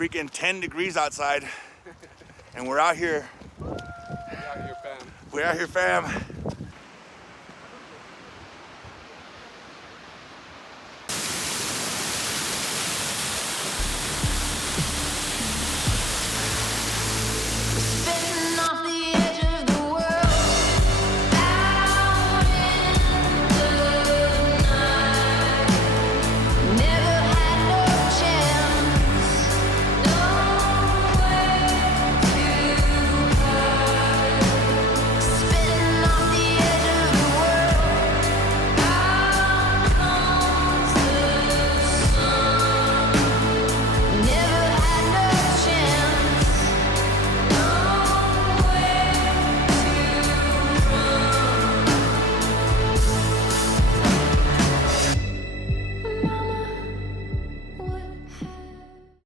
freaking 10 degrees outside, and we're out here. We're out here, fam. We're out here, fam.